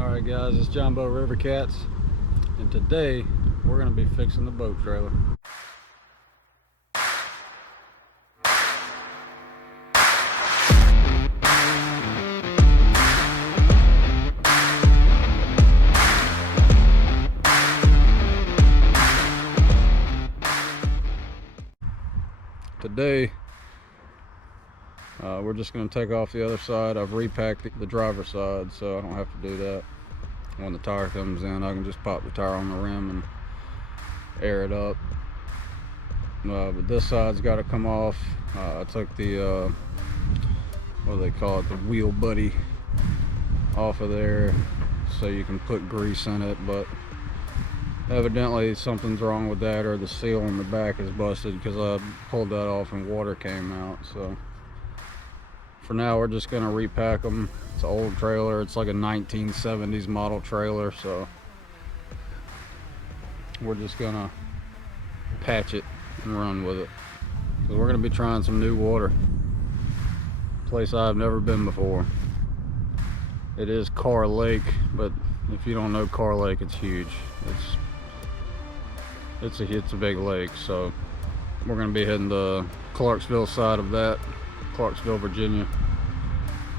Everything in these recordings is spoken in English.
Alright guys, it's Jumbo River Cats, and today we're going to be fixing the boat trailer. Today we're just going to take off the other side. I've repacked the driver's side so I don't have to do that. When the tire comes in, I can just pop the tire on the rim and air it up. But this side's got to come off. I took the what do they call it, the wheel buddy off of there so you can put grease in it, but evidently something's wrong with that, or the seal on the back is busted because I pulled that off and water came out. So for now we're just going to repack them. It's an old trailer, it's like a 1970s model trailer, so we're just going to patch it and run with it, because we're going to be trying some new water, place I've never been before. It is Carr Lake, but if you don't know Carr Lake, it's huge. It's a big lake. So we're going to be heading the Clarksville side of that, Clarksville, Virginia,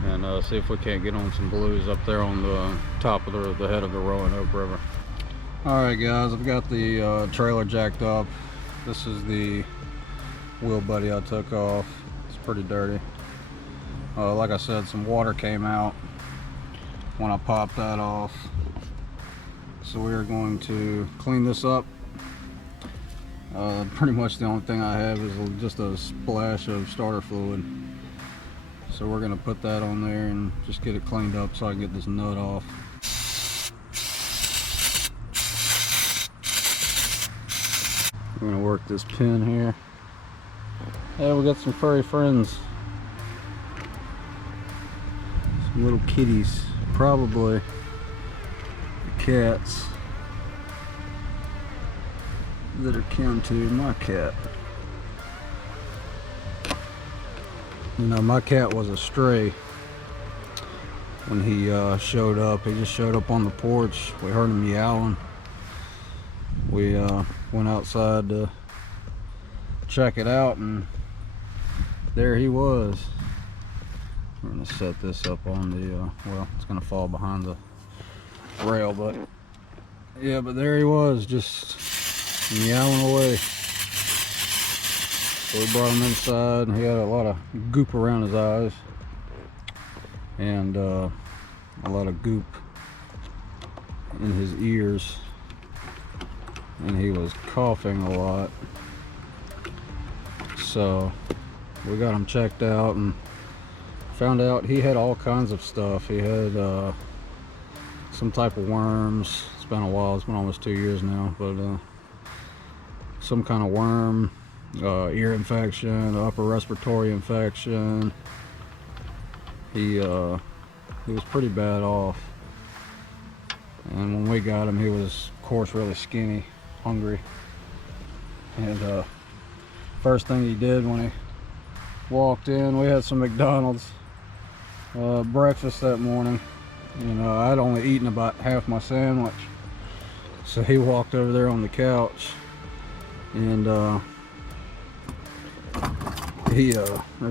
and see if we can't get on some blues up there on the top of the head of the Roanoke River. Alright guys, I've got the trailer jacked up. This is the wheel buddy I took off. It's pretty dirty. Like I said, some water came out when I popped that off, so we are going to clean this up. Pretty much the only thing I have is just a splash of starter fluid, so we're going to put that on there and just get it cleaned up so I can get this nut off. I'm going to work this pin here. Yeah, we got some furry friends, some little kitties, probably the cats that are kin to my cat. You know, my cat was a stray when he showed up. He just showed up on the porch. We heard him meowing. We went outside to check it out, and there he was. We're gonna set this up on the well, it's gonna fall behind the rail, but yeah, but there he was, just meowing away. So we brought him inside, and he had a lot of goop around his eyes and a lot of goop in his ears, and he was coughing a lot. So we got him checked out and found out he had all kinds of stuff. He had some type of worms. It's been a while, it's been almost 2 years now, but some kind of worm, ear infection, upper respiratory infection. He was pretty bad off, and when we got him, he was, of course, really skinny, hungry, and first thing he did when he walked in, we had some McDonald's breakfast that morning. You know, I'd only eaten about half my sandwich, so he walked over there on the couch, and there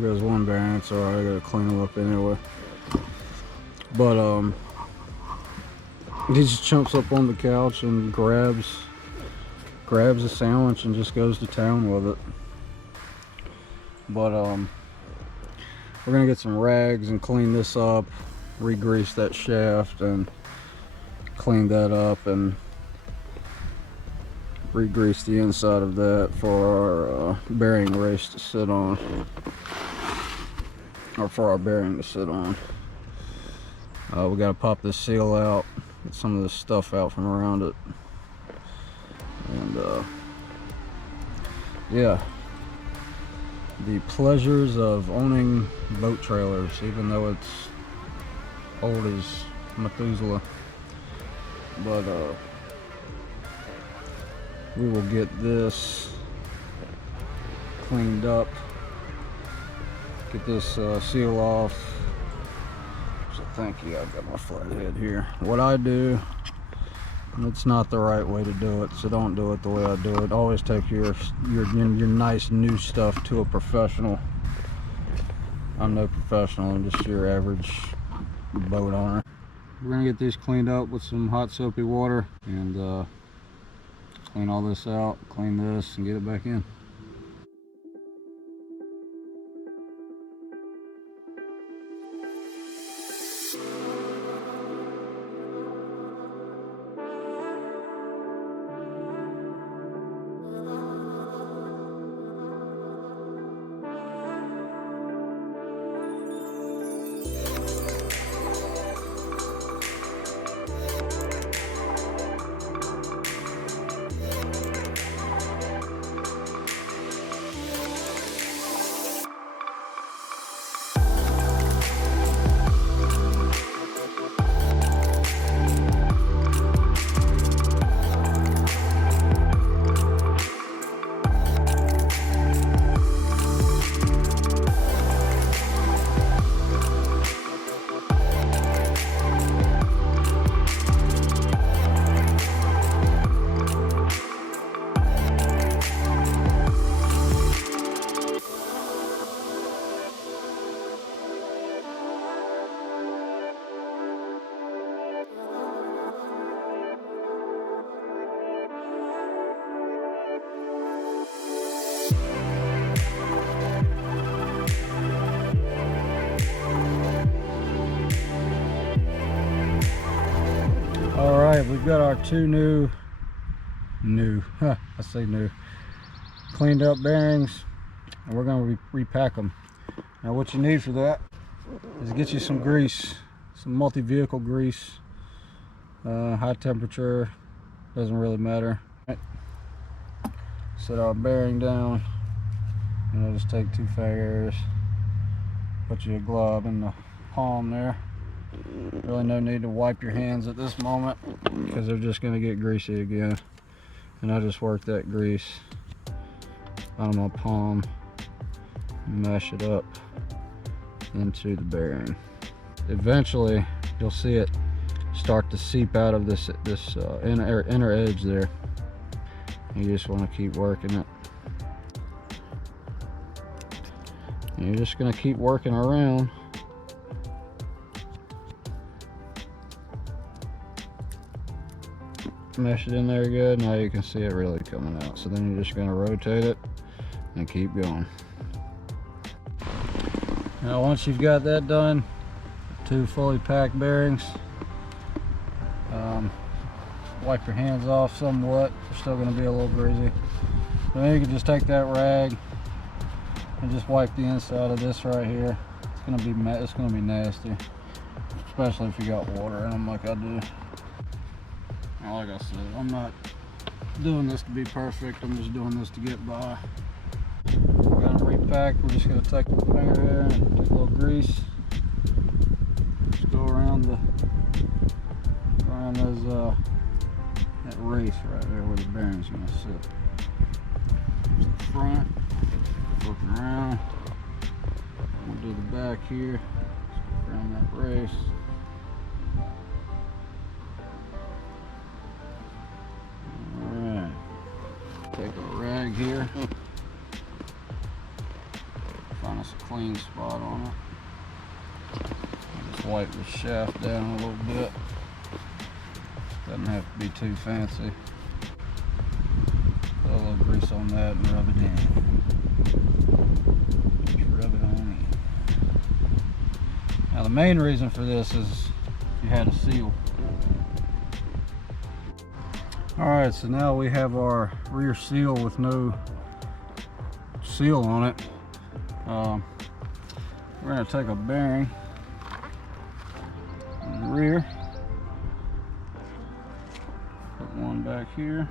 goes one bearing. It's alright, I gotta clean him up anyway. But he just jumps up on the couch and grabs a sandwich and just goes to town with it. But we're gonna get some rags and clean this up, re-grease that shaft and clean that up, and re-grease the inside of that for our bearing race to sit on, or for our bearing to sit on. We gotta pop this seal out, get some of this stuff out from around it, and yeah, the pleasures of owning boat trailers, even though it's old as Methuselah. But we will get this cleaned up, get this seal off. Thank you. I've got my flathead here. What I do, it's not the right way to do it, so don't do it the way I do it. Always take your nice new stuff to a professional. I'm no professional. I'm just your average boat owner. We're gonna get these cleaned up with some hot soapy water and clean all this out, clean this, and get it back in. Alright, we've got our two I say new, cleaned up bearings, and we're going to repack them. Now what you need for that is get you some grease, some multi-vehicle grease, high temperature, doesn't really matter. Right. Set our bearing down, and I'll just take 2 fingers, put you a glove in the palm there. Really no need to wipe your hands at this moment because they're just going to get greasy again. And I just work that grease on my palm, mash it up into the bearing. Eventually you'll see it start to seep out of this inner edge there. You just want to keep working it. And you're just going to keep working around. Mesh it in there good. Now you can see it really coming out. So then you're just going to rotate it and keep going. Now once you've got that done, 2 fully packed bearings, wipe your hands off somewhat. They're still going to be a little greasy. But then you can just take that rag and just wipe the inside of this right here. It's going to be nasty, especially if you got water in them like I do. Like I said, I'm not doing this to be perfect. I'm just doing this to get by. We're gonna repack. We're just gonna take the finger here and take a little grease. Just go around those that race right there where the bearing's gonna sit. Just the front, looking around. We'll do the back here. Just go around that race. Take a rag here, find us a clean spot on it. Just wipe the shaft down a little bit. Doesn't have to be too fancy. Put a little grease on that and rub it in. Just rub it on in. Now the main reason for this is you had a seal. Alright, so now we have our rear seal with no seal on it. We're going to take a bearing in the rear, put one back here,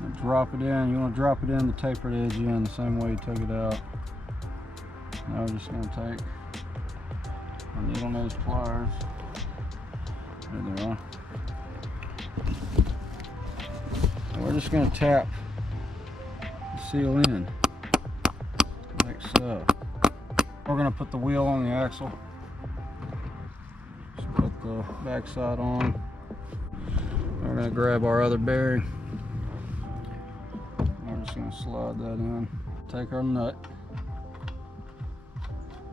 and drop it in. You want to drop it in the tapered edge in the same way you took it out. Now we're just going to take our needle nose pliers. There they are. We're just going to tap the seal in like so. We're going to put the wheel on the axle. the backside on. We're gonna grab our other bearing. We're just gonna slide that in. Take our nut.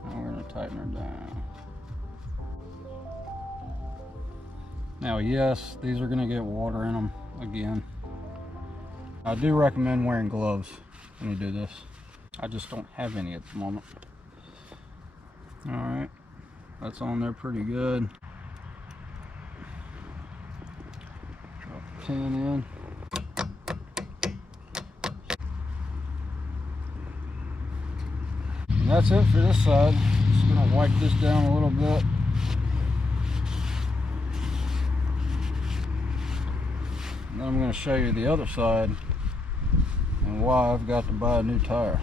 And we're gonna tighten her down. Now, yes, these are gonna get water in them again. I do recommend wearing gloves when you do this. I just don't have any at the moment. All right, that's on there pretty good. Drop the pin in. And that's it for this side. Just gonna wipe this down a little bit. And then I'm gonna show you the other side and why I've got to buy a new tire.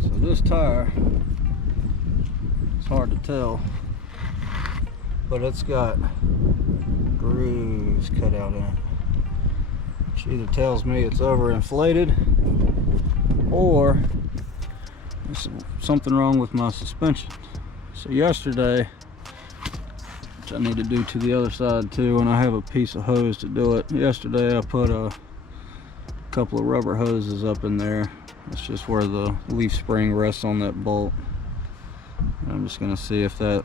So this tire, it's hard to tell, but it's got grooves cut out in it, which either tells me it's overinflated or there's something wrong with my suspension. So yesterday, which I need to do to the other side too, and I have a piece of hose to do it. Yesterday I put a couple of rubber hoses up in there. That's just where the leaf spring rests on that bolt. And I'm just gonna see if that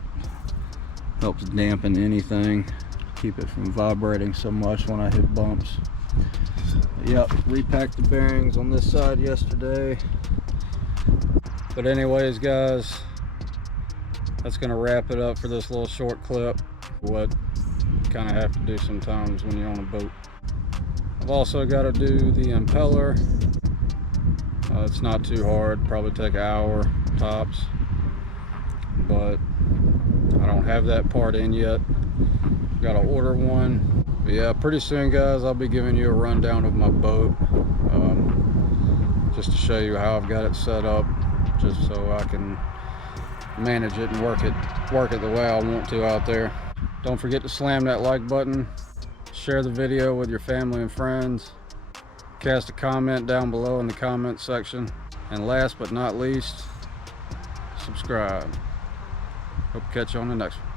helps dampen anything, keep it from vibrating so much when I hit bumps. But yep, repacked the bearings on this side yesterday. But anyways, guys, that's gonna wrap it up for this little short clip. What you kind of have to do sometimes when you're on a boat. I've also got to do the impeller. It's not too hard, probably take an hour tops, but I don't have that part in yet. Got to order one. But yeah, pretty soon, guys, I'll be giving you a rundown of my boat, just to show you how I've got it set up, just so I can manage it and work it the way I want to out there. Don't forget to slam that like button, share the video with your family and friends, cast a comment down below in the comment section, and last but not least, subscribe. Hope to catch you on the next one.